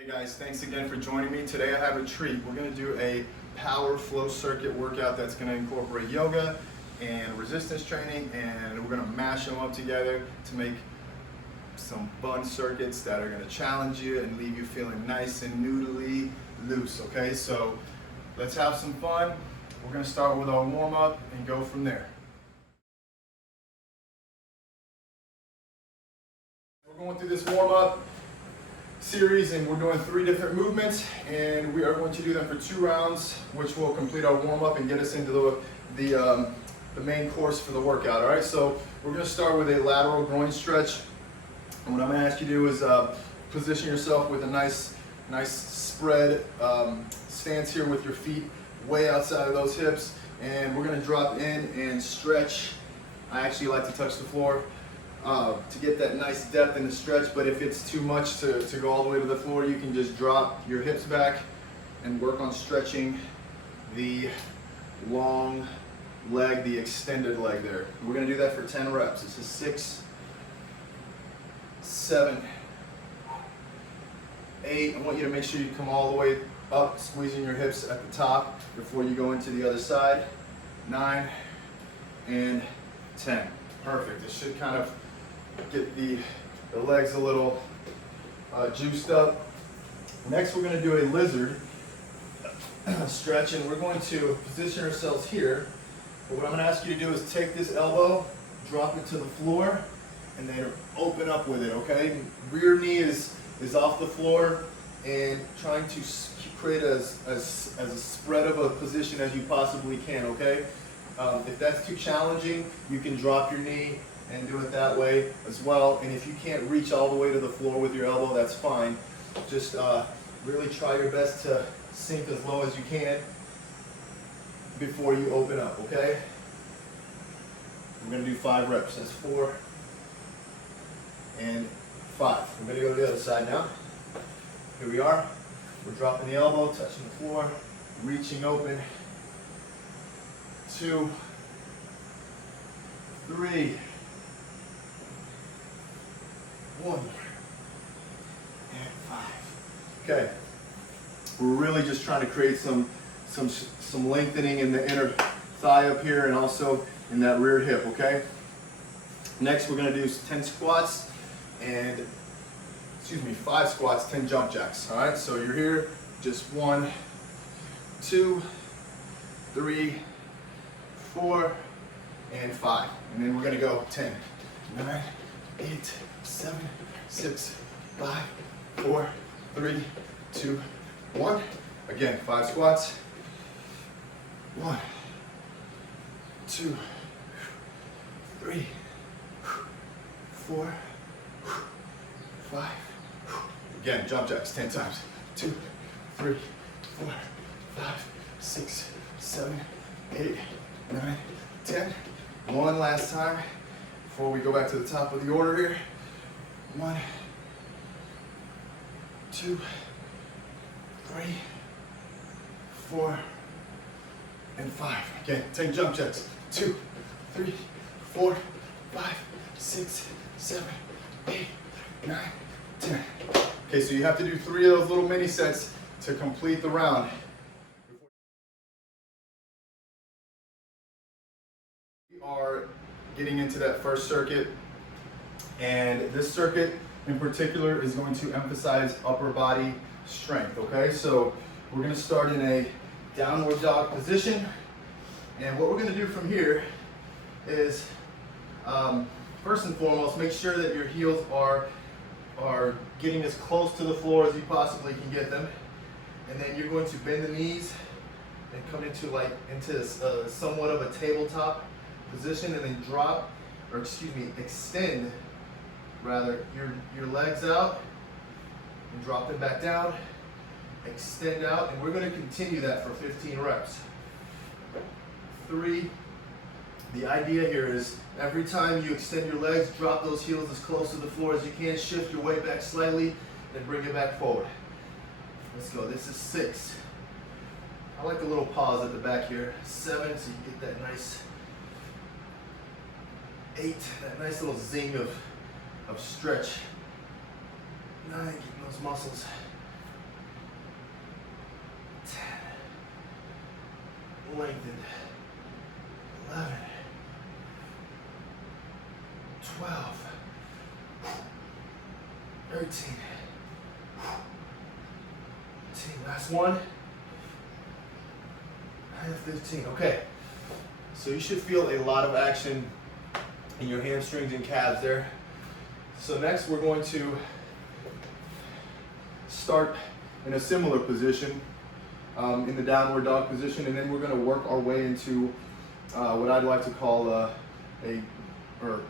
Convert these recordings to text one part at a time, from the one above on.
Hey guys, thanks again for joining me. Today I have a treat. We're going to do a power flow circuit workout that's going to incorporate yoga and resistance training, and we're going to mash them up together to make some fun circuits that are going to challenge you and leave you feeling nice and noodly loose, okay? So let's have some fun. We're going to start with our warm-up and go from there. We're going through this warm-up series and we're doing 3 different movements, and we are going to do them for 2 rounds, which will complete our warm-up and get us into the main course for the workout. All right, so we're going to start with a lateral groin stretch, and what I'm going to ask you to do is position yourself with a nice spread stance here with your feet way outside of those hips, and we're going to drop in and stretch. I actually like to touch the floor to get that nice depth in the stretch, but if it's too much to go all the way to the floor, you can just drop your hips back and work on stretching the long leg, the extended leg there. We're going to do that for 10 reps. This is 6, 7, 8. I want you to make sure you come all the way up, squeezing your hips at the top before you go into the other side. 9 and 10. Perfect. This should kind of get the legs a little juiced up. Next, we're going to do a lizard stretch, and we're going to position ourselves here. But what I'm going to ask you to do is take this elbow, drop it to the floor, and then open up with it, okay? Rear knee is off the floor, and trying to create as a spread of a position as you possibly can, okay? If that's too challenging, you can drop your knee and do it that way as well. And if you can't reach all the way to the floor with your elbow, that's fine. Just really try your best to sink as low as you can before you open up, okay? We're going to do 5 reps. That's 4 and 5. We're going to go to the other side now. Here we are. We're dropping the elbow, touching the floor, reaching open. 2, 3, 1, and 5. Okay, we're really just trying to create some lengthening in the inner thigh up here and also in that rear hip, okay? Next, we're going to do 10 squats and, 5 squats, 10 jump jacks, all right? So you're here, just 1, 2, 3, 4, and 5. And then we're going to go 10, 9, 8, 7, 6, 5, 4, 3, 2, 1. Again, 5 squats. 1, 2, 3, 4, 5. Again, jump jacks 10 times. 2, 3, 4, 5, 6, 7, 8, 9, 10. One last time before we go back to the top of the order here. 1, 2, 3, 4, and 5. Again, 10 jump jacks. 2, 3, 4, 5, 6, 7, 8, 9, 10. Okay, so you have to do 3 of those little mini sets to complete the round. Are getting into that first circuit, and this circuit in particular is going to emphasize upper body strength, okay? So we're going to start in a downward dog position, and what we're going to do from here is first and foremost, make sure that your heels are getting as close to the floor as you possibly can get them, and then you're going to bend the knees and come into somewhat of a tabletop position, and then extend rather your legs out and drop them back down, extend out, and we're going to continue that for 15 reps. 3, the idea here is every time you extend your legs, drop those heels as close to the floor as you can, shift your weight back slightly, and bring it back forward. Let's go. This is 6. I like a little pause at the back here. 7, so you get that nice 8, that nice little zing of stretch. 9, keeping those muscles lengthened. 11, 12, 13, 14. Last one. And 15. Okay. So you should feel a lot of action in your hamstrings and calves there. So next we're going to start in a similar position, in the downward dog position, and then we're going to work our way into what I'd like to call or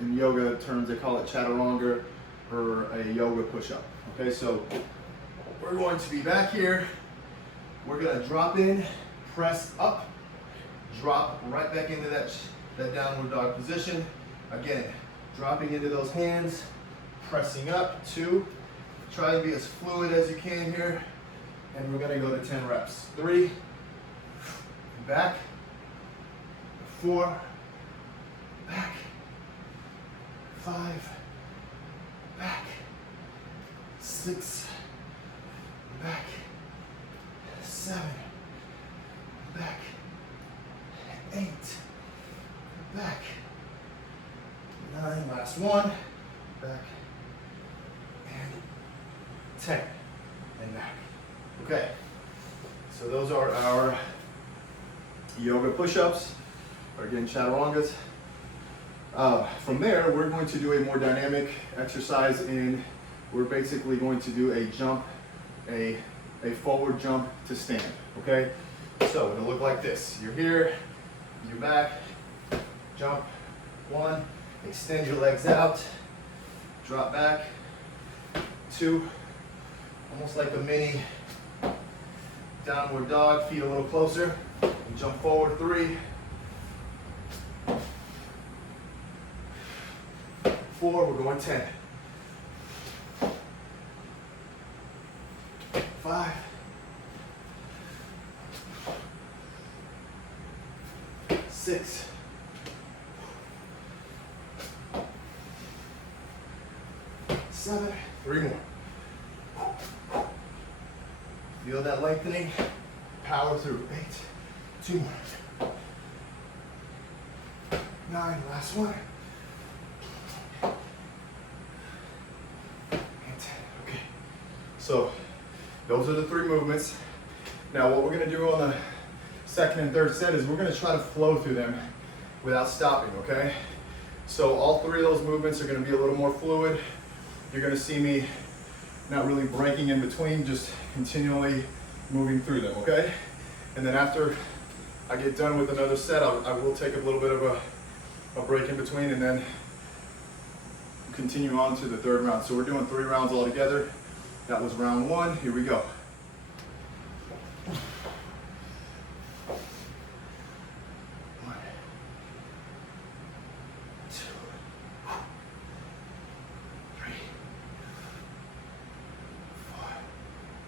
in yoga terms they call it chaturanga, or a yoga push-up. Okay, so we're going to be back here. We're going to drop in, press up, drop right back into that downward dog position. Again, dropping into those hands, pressing up, 2. Try to be as fluid as you can here. And we're gonna go to 10 reps. 3, back, 4, back, 5, back, 6, back, 7, back, 8, back, 9, last one, back, and 10, and back. Okay, so those are our yoga push-ups, or again, chaturangas. From there, we're going to do a more dynamic exercise, and we're basically going to do a jump, a forward jump to stand, okay? So it'll look like this. You're here, you're back, jump, 1, extend your legs out, drop back, 2, almost like a mini downward dog, feet a little closer, and jump forward, 3, 4, we're going 10, 5, 6, 7, 3 more. Feel that lengthening, power through, 8, 2 more, 9, last one, and 10, okay. So those are the 3 movements. Now what we're gonna do on the second and third set is we're gonna try to flow through them without stopping, okay? So all 3 of those movements are gonna be a little more fluid. You're gonna see me not really breaking in between, just continually moving through them, okay? And then after I get done with another set, I will take a little bit of a break in between and then continue on to the 3rd round. So we're doing 3 rounds all together. That was round 1, here we go. 1, 2, 3,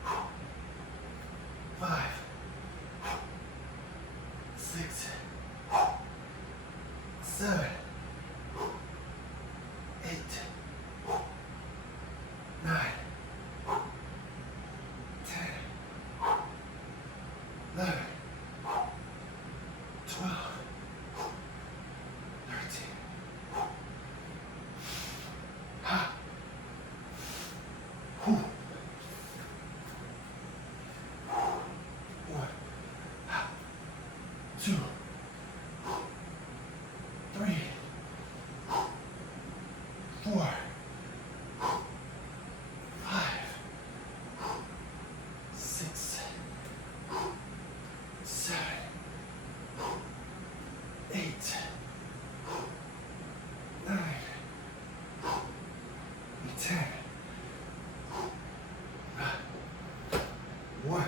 4, 5, 6, 7, 8, 9, 10, 11, 12, 13. Whew. 1, 2, 3, 4, 5, 6, 7, 8, 9, and 10. 1,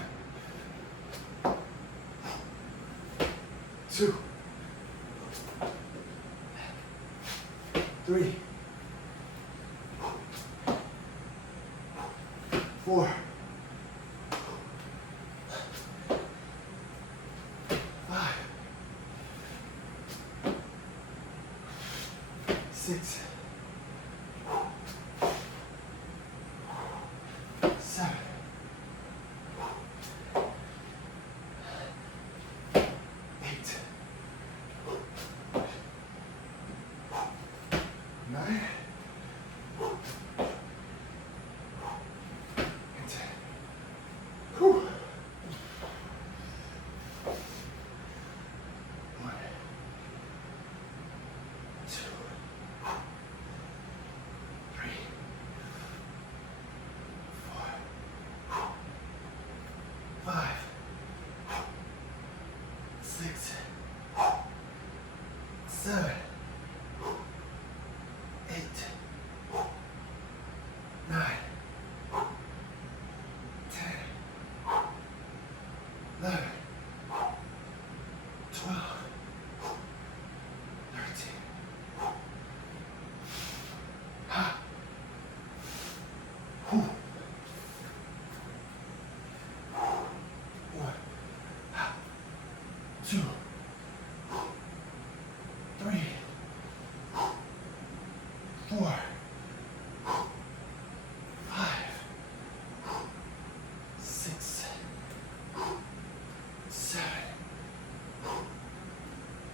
2, 3, 4, 5, 6, 7, 9, and 10. Whew. 1, 2, 3, 4, 5, 6, 7, 8, 9, 10, 11, 12, 13. Ha. Whew. 1, 2, 3, 4, 5, 6, 7,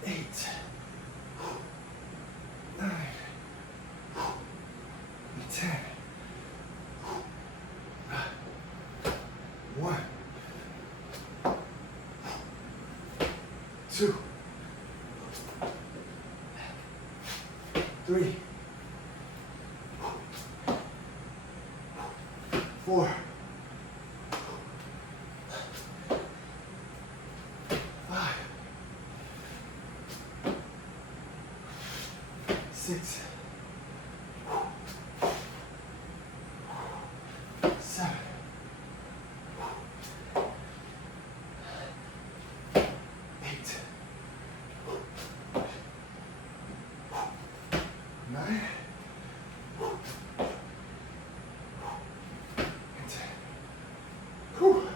8, 9, and 10. 1, 2, 3, 4, 5, 6, 7, 8, 9, and 10. Whew.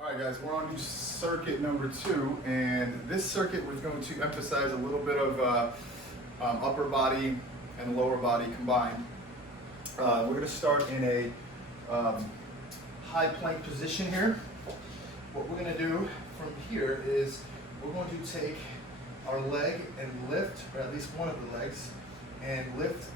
All right, guys, we're on to circuit number 2, and this circuit we're going to emphasize a little bit of upper body and lower body combined. We're going to start in a high plank position here. What we're going to do from here is we're going to take our leg and lift, or at least one of the legs, and lift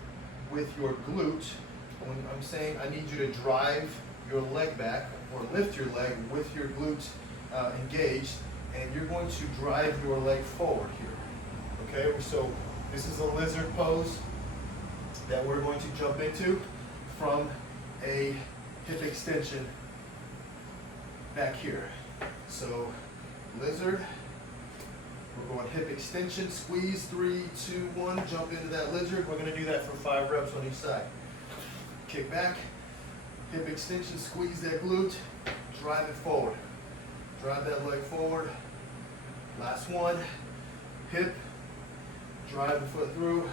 with your glute. When I'm saying I need you to drive your leg back or lift your leg with your glute engaged, and you're going to drive your leg forward here. Okay, so this is a lizard pose that we're going to jump into from a hip extension back here. So lizard, we're going hip extension, squeeze, 3, 2, 1, jump into that lizard. We're going to do that for 5 reps on each side. Kick back, hip extension, squeeze that glute, drive it forward. Drive that leg forward. Last one, hip, drive the foot through,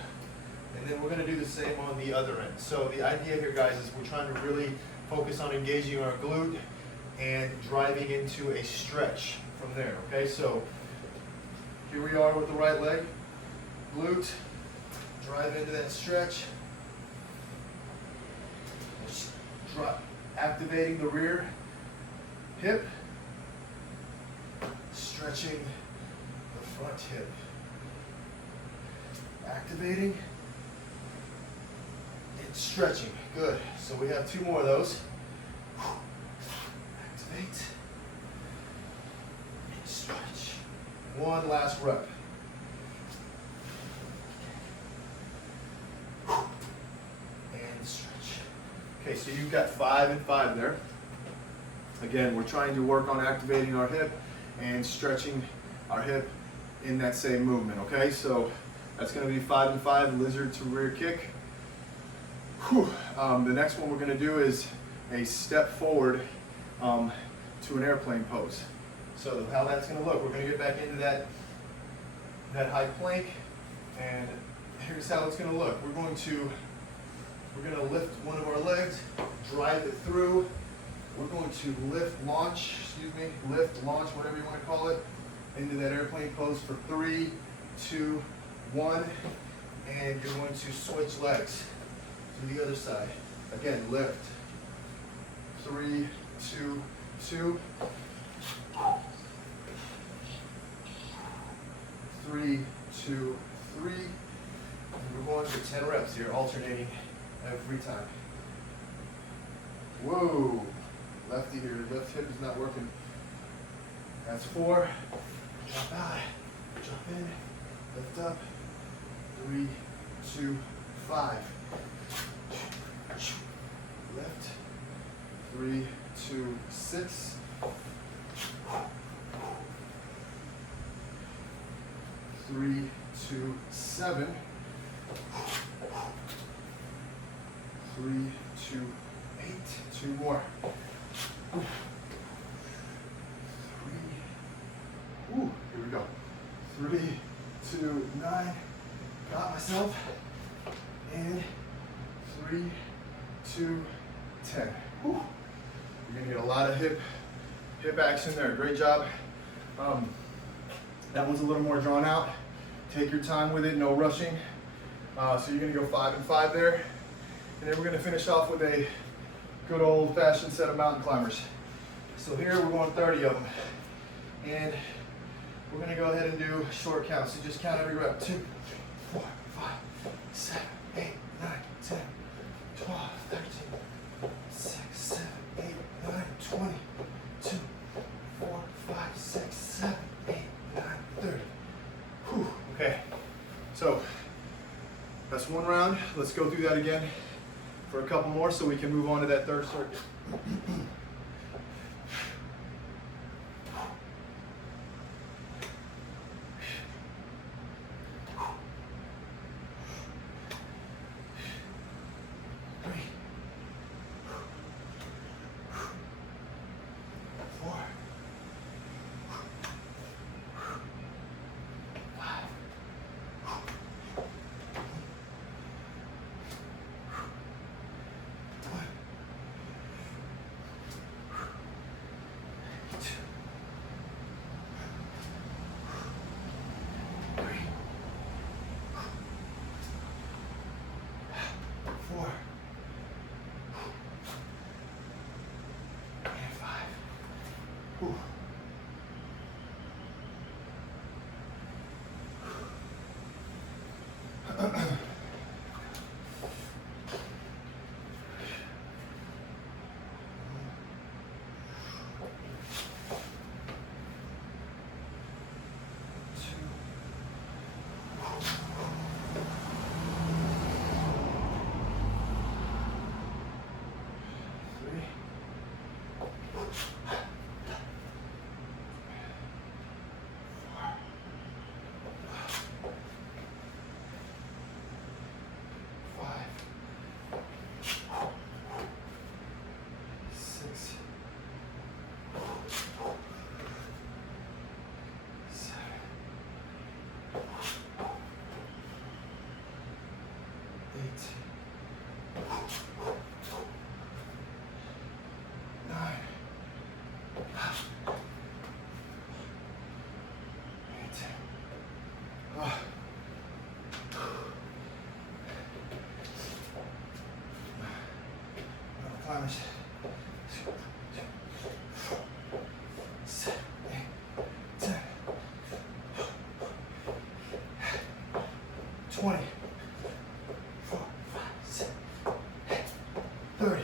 and then we're going to do the same on the other end. So the idea here, guys, is we're trying to really focus on engaging our glute and driving into a stretch from there, okay? So here we are with the right leg, glute, drive into that stretch, activating the rear hip, stretching the front hip, activating and stretching. Good. So we have 2 more of those. Activate and stretch. 1 last rep. And stretch. Okay, so you've got 5 and 5 there. Again, we're trying to work on activating our hip and stretching our hip in that same movement, okay? So that's going to be 5 and 5, lizard to rear kick. Whew. The next one we're going to do is a step forward to an airplane pose. So how that's going to look, we're going to get back into that high plank, and here's how it's going to look. We're going to lift one of our legs, drive it through. We're going to lift, launch, whatever you want to call it, into that airplane pose for 3, 2, 1, and you're going to switch legs to the other side. Again, lift, 3, 2, 2, alternating every time. Whoa, lefty here, left hip is not working. That's 4, drop out, drop in, lift up, 3, 2, 5. Left, 3, 2, 6. 3, 2, 7. 3, 2, 8. 2 more. 3. Ooh, here we go. 3, 2, 9. Got myself. And 3, 2, 10. Whew. You're gonna get a lot of hip action there. Great job. That one's a little more drawn out. Take your time with it, no rushing. So you're gonna go 5 and 5 there. And then we're gonna finish off with a good old fashioned set of mountain climbers. So here we're going 30 of them. And we're gonna go ahead and do short counts. So just count every rep. 2, 3, 4, 5, 7, 8, 9, 10, 12, 13, 6, 7, 8, 9, 20, 2, 4, 5, 6, 7, 8, 9, 30. Whew. Okay, so that's one round. Let's go through that again for a couple more so we can move on to that third circuit. Climbers. 7, 8, 10, 20, 4, 5, 6, 30.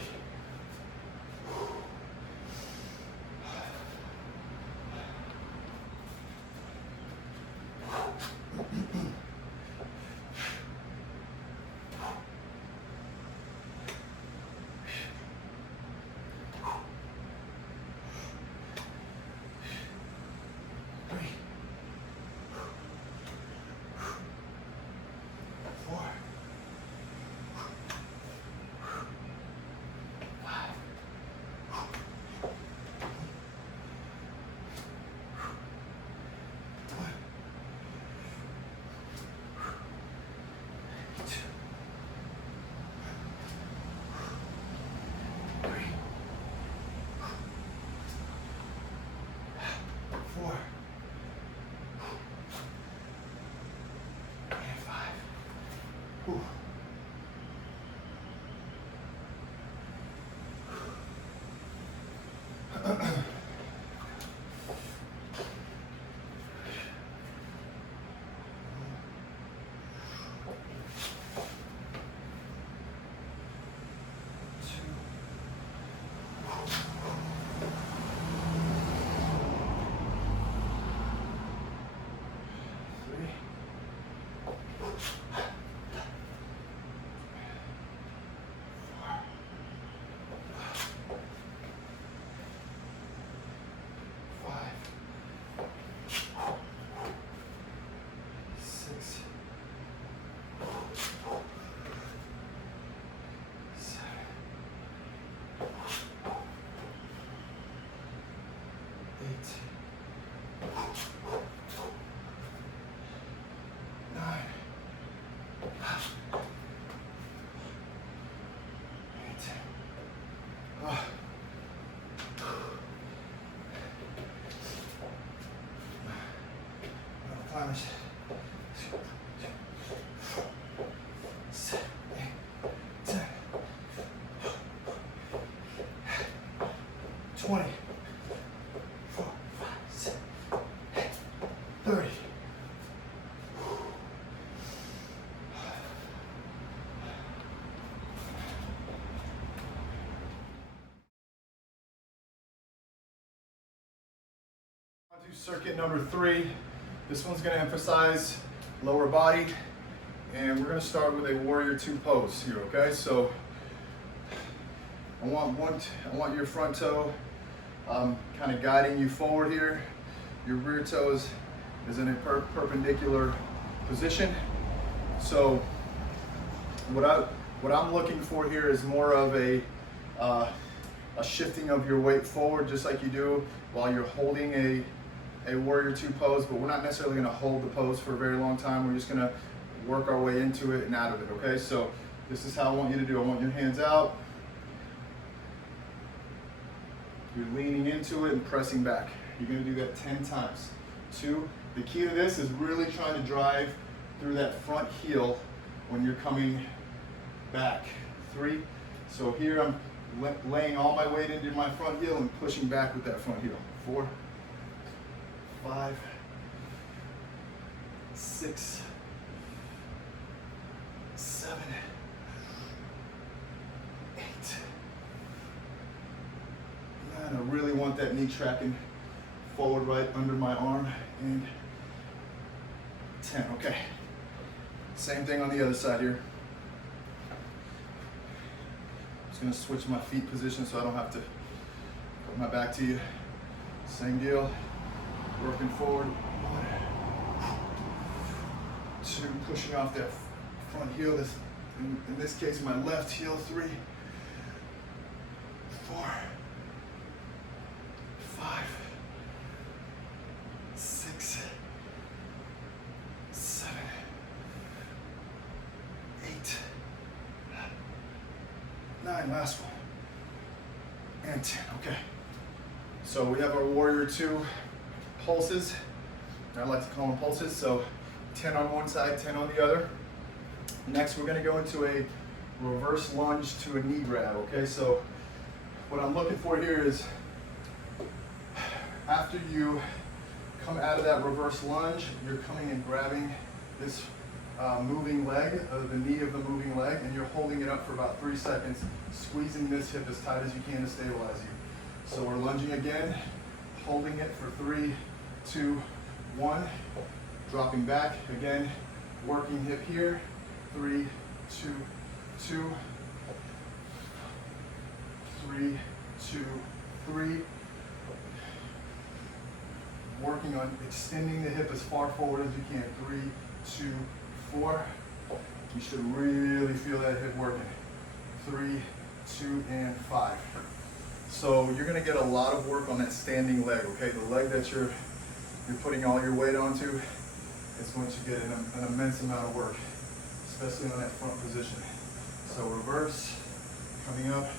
5, 7, 8, 10, 20, 4, 5, 6, 30. On to circuit number 3. This one's going to emphasize lower body, and we're going to start with a warrior 2 pose here. Okay, so I want your front toe kind of guiding you forward here. Your rear toes is in a perpendicular position. So what I'm looking for here is more of a shifting of your weight forward, just like you do while you're holding a warrior 2 pose, but we're not necessarily going to hold the pose for a very long time. We're just going to work our way into it and out of it. Okay, so this is how I want you to do. I want your hands out. You're leaning into it and pressing back. You're going to do that 10 times. 2. The key to this is really trying to drive through that front heel when you're coming back. 3. So here I'm laying all my weight into my front heel and pushing back with that front heel. 4, 5, 6, 7, 8, 9. I really want that knee tracking forward right under my arm. And 10. Okay. Same thing on the other side here. Just gonna switch my feet position so I don't have to put my back to you. Same deal. Working forward. 1, 2, pushing off that front heel. This, in this case, my left heel. 3, 4, 5, 6, 7, 8, 9. Last one. And 10. Okay. So we have our warrior 2 pulses. I like to call them pulses. So 10 on one side, 10 on the other. Next, we're going to go into a reverse lunge to a knee grab. Okay, so what I'm looking for here is after you come out of that reverse lunge, you're coming and grabbing this moving leg, the knee of the moving leg, and you're holding it up for about 3 seconds, squeezing this hip as tight as you can to stabilize you. So we're lunging again, holding it for 3, 2, 1, dropping back again, working hip here, 3, 2, 2, 3, 2, 3. Working on extending the hip as far forward as you can. 3, 2, 4. You should really feel that hip working. 3, 2, and 5. So you're going to get a lot of work on that standing leg. Okay, the leg that you're putting all your weight onto is going to get an immense amount of work, especially on that front position. So reverse, coming up,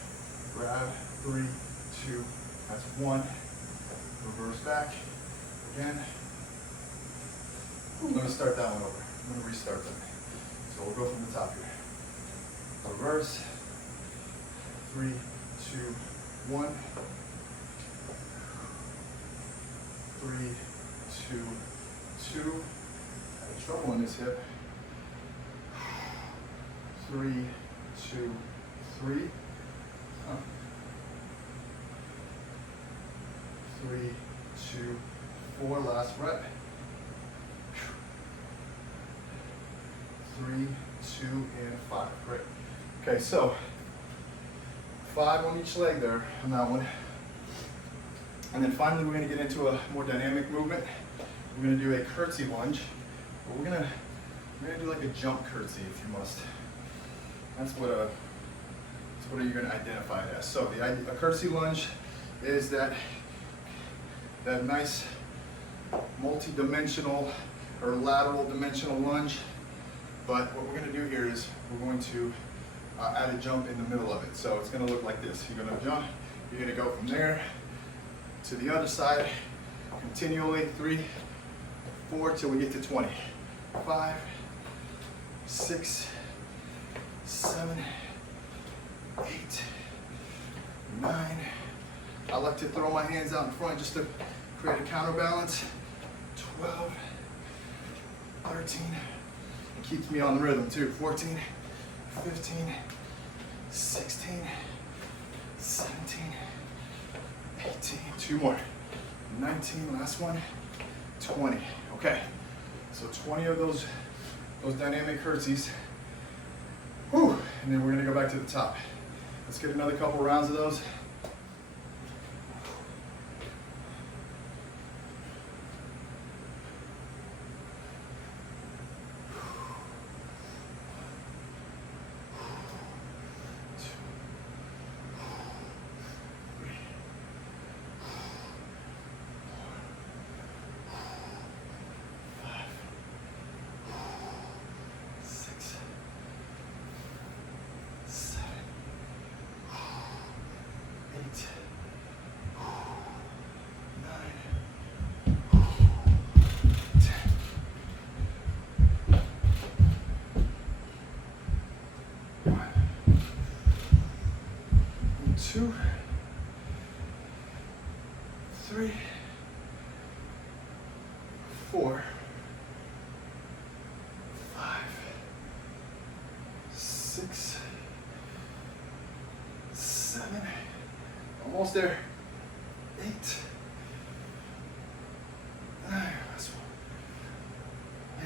grab, 3, 2. That's 1. Reverse back. Again. I'm going to start that one over. I'm going to restart that. So we'll go from the top here. Reverse. 3, 2, 1. 3, 2, 2. Had trouble in this hip. 3, 2, 3. 3, 2, 4. Last rep. 3, 2, and 5. Great. Okay, so 5 on each leg there on that one. And then finally, we're going to get into a more dynamic movement. We're going to do a curtsy lunge, but we're going to do like a jump curtsy, if you must. That's what you're going to identify it as. So a curtsy lunge is that nice multi-dimensional or lateral dimensional lunge. But what we're going to do here is we're going to add a jump in the middle of it. So it's going to look like this. You're going to jump. You're going to go from there to the other side continually. 3, 4 till we get to 20. 5, 6, 7, 8, 9. I like to throw my hands out in front just to create a counterbalance. 12, 13. It keeps me on the rhythm too. 14, 15, 16, 17, 18. 2 more. 19, last one. 20. Okay. So 20 of those dynamic curtsies. Whew. And then we're gonna go back to the top. Let's get another couple rounds of those. Two, 3, 4, 5, 6, 7, almost there, 8, 9, last one,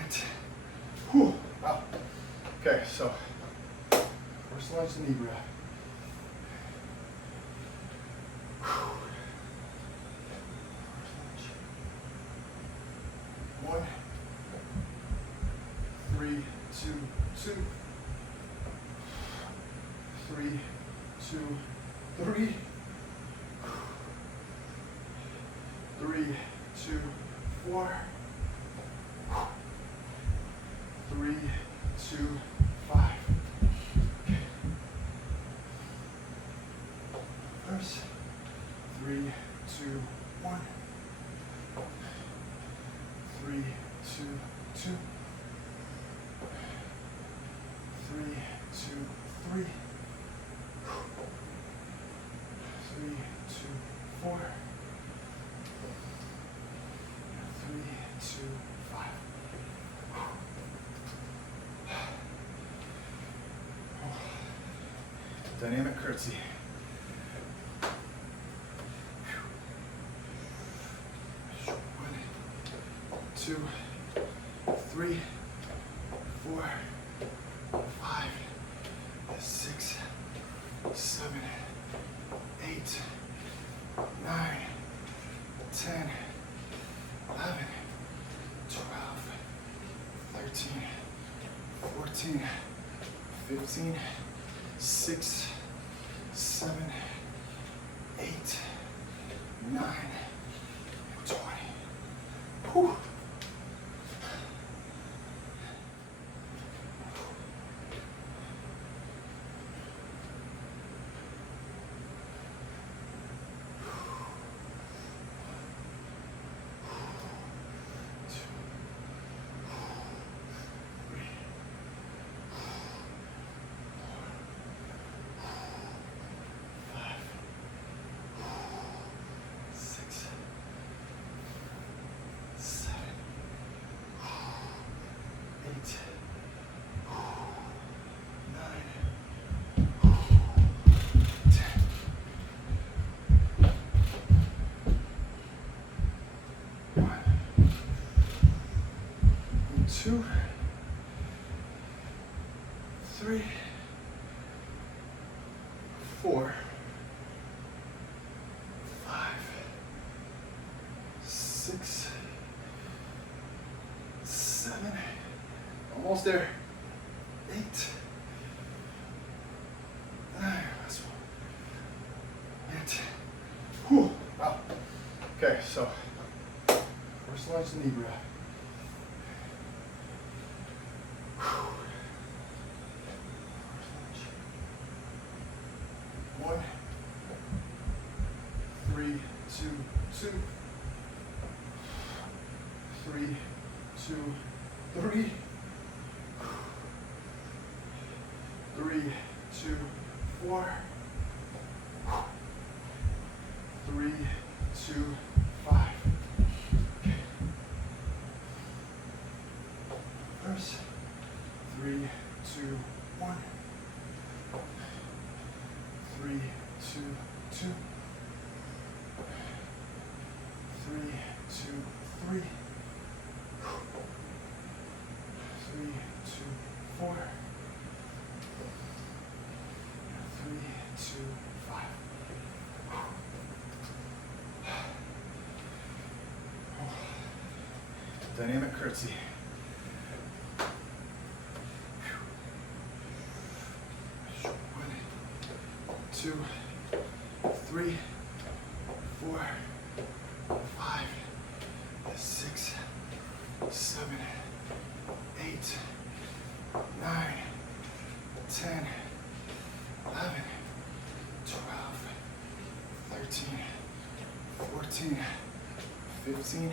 8. Whew. Wow. Okay, so first lunge to knee grab. One, 3, 2, 2, 3, 2, 3, 3, 2, 4, 3, 2, 5. First, 3, 2, 1. 3, 2, 2. 3, 2, 3. 3, 2, 4. 3, 2, 5. Dynamic curtsy. 2, 3, 4, 5, 6, 7, 8, 9, 10, 11, 12, 13, 14, 15, 6, 7, 8, 9, 20. Whew. Two, 3, 4, 5, 6, 7, almost there, 8, 9, last one, 8. Whew. Wow. Okay, so first lunge knee grab. 1, 3, 2, 2, 3, 2, 3. 3, 2, 4. 3, 2, 5. First. 3, 2, 1. 3, 2, 2. 3, 2, 3. 3, 2, 4. 3, 2, 5. Dynamic curtsy. 2, 3, 4, 5, 6, 7, 8, 9, 10, 11, 12, 13, 14, 15,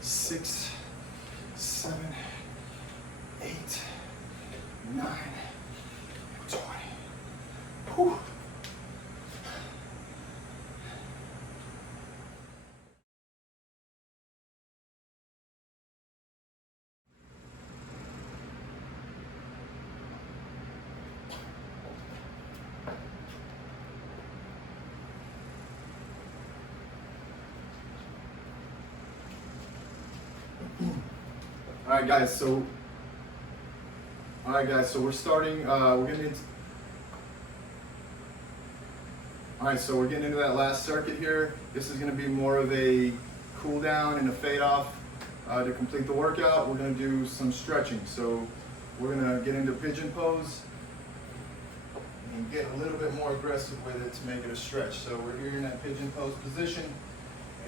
6, 7, 8, 9, 20. Whew. All right, guys. So we're starting. We're getting into. All right, so we're getting into that last circuit here. This is going to be more of a cool down and a fade off to complete the workout. We're going to do some stretching. So we're going to get into pigeon pose and get a little bit more aggressive with it to make it a stretch. So we're here in that pigeon pose position,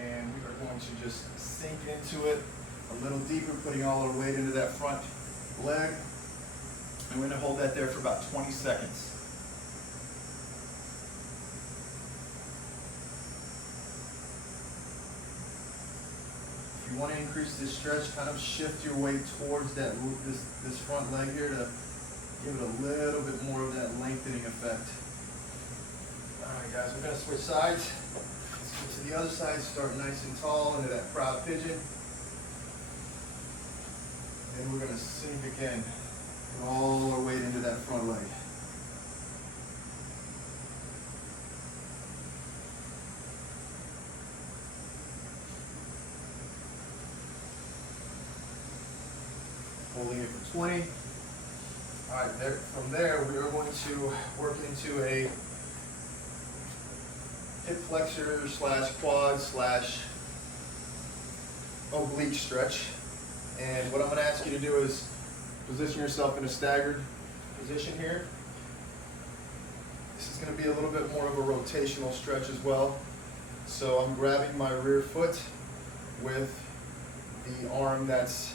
and we are going to just sink into it a little deeper, putting all our weight into that front leg. And we're going to hold that there for about 20 seconds. If you want to increase this stretch, kind of shift your weight towards that this front leg here to give it a little bit more of that lengthening effect. All right, guys, we're going to switch sides. Let's get to the other side, start nice and tall into that proud pigeon. And we're going to sink again, put all our weight into that front leg. Holding it for 20. All right, from there, we are going to work into a hip flexor / quad / oblique stretch. And what I'm going to ask you to do is position yourself in a staggered position here. This is going to be a little bit more of a rotational stretch as well. So I'm grabbing my rear foot with the arm that's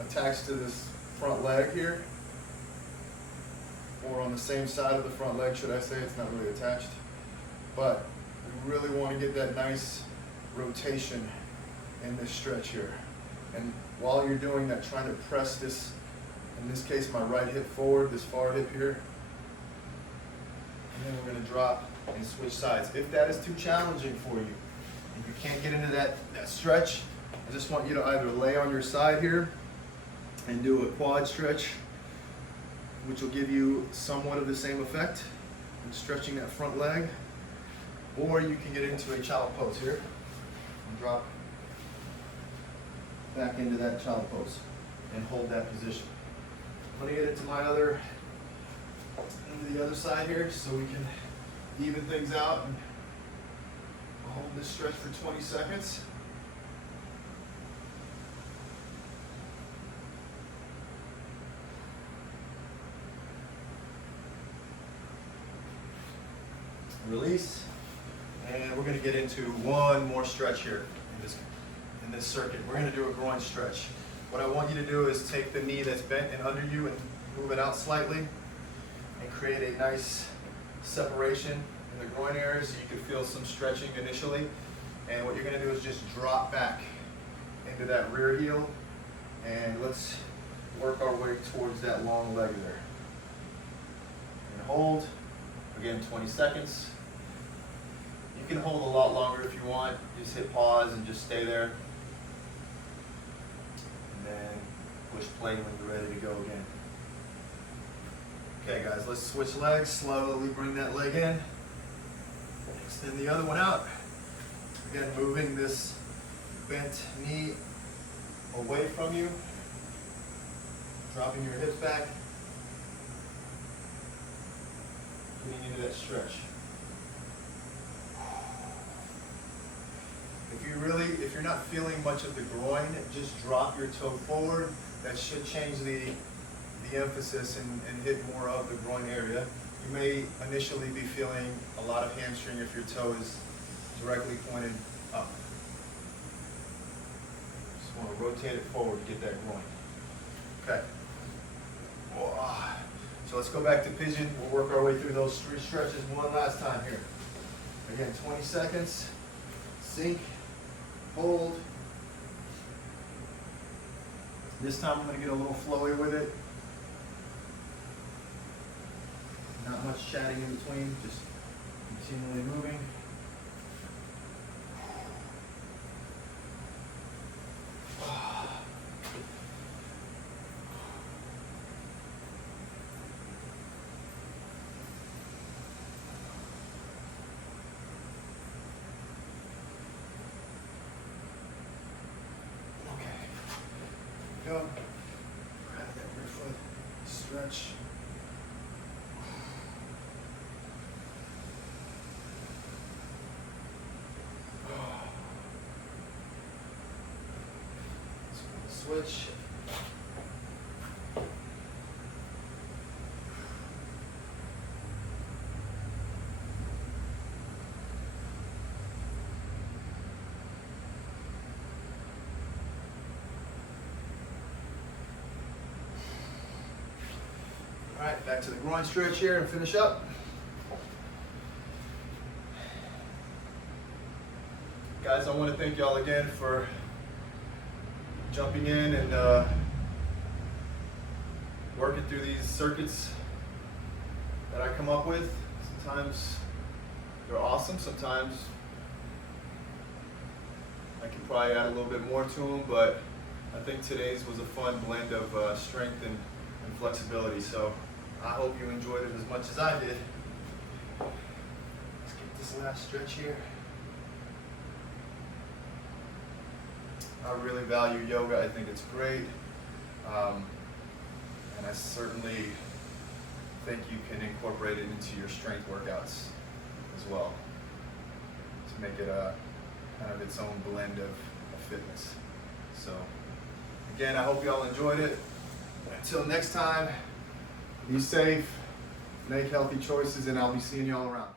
attached to this front leg here, or on the same side of the front leg, should I say. It's not really attached, but we really want to get that nice rotation in this stretch here. And while you're doing that, trying to press this, in this case, my right hip forward, this far hip here. And then we're going to drop and switch sides. If that is too challenging for you, and you can't get into that stretch, I just want you to either lay on your side here and do a quad stretch, which will give you somewhat of the same effect in stretching that front leg, or you can get into a child pose here and drop back into that child pose and hold that position. I'm going to get into the other side here so we can even things out and hold this stretch for 20 seconds. Release, and we're going to get into one more stretch here in this circuit. We're going to do a groin stretch. What I want you to do is take the knee that's bent and under you and move it out slightly and create a nice separation in the groin area so you can feel some stretching initially. And what you're going to do is just drop back into that rear heel, and let's work our way towards that long leg there. And hold, again, 20 seconds. You can hold a lot longer if you want. Just hit pause and just stay there. And then push play when you're ready to go again. Okay guys, let's switch legs. Slowly bring that leg in. Extend the other one out. Again, moving this bent knee away from you. Dropping your hips back. Getting into that stretch. If you're not feeling much of the groin, just drop your toe forward. That should change the emphasis and hit more of the groin area. You may initially be feeling a lot of hamstring if your toe is directly pointed up. Just want to rotate it forward to get that groin. Okay. So let's go back to pigeon. We'll work our way through those 3 stretches one last time here. Again, 20 seconds. Sink. Hold. This time I'm going to get a little flowy with it. Not much chatting in between, just continually moving. Go. Grab that rear foot. Stretch. Switch. All right, back to the groin stretch here and finish up. Guys, I want to thank y'all again for jumping in and working through these circuits that I come up with. Sometimes they're awesome, sometimes I can probably add a little bit more to them, but I think today's was a fun blend of strength and flexibility, so I hope you enjoyed it as much as I did. Let's get this last stretch here. I really value yoga. I think it's great. And I certainly think you can incorporate it into your strength workouts as well to make it a kind of its own blend of fitness. So again, I hope y'all enjoyed it. Until next time, be safe, make healthy choices, and I'll be seeing y'all around.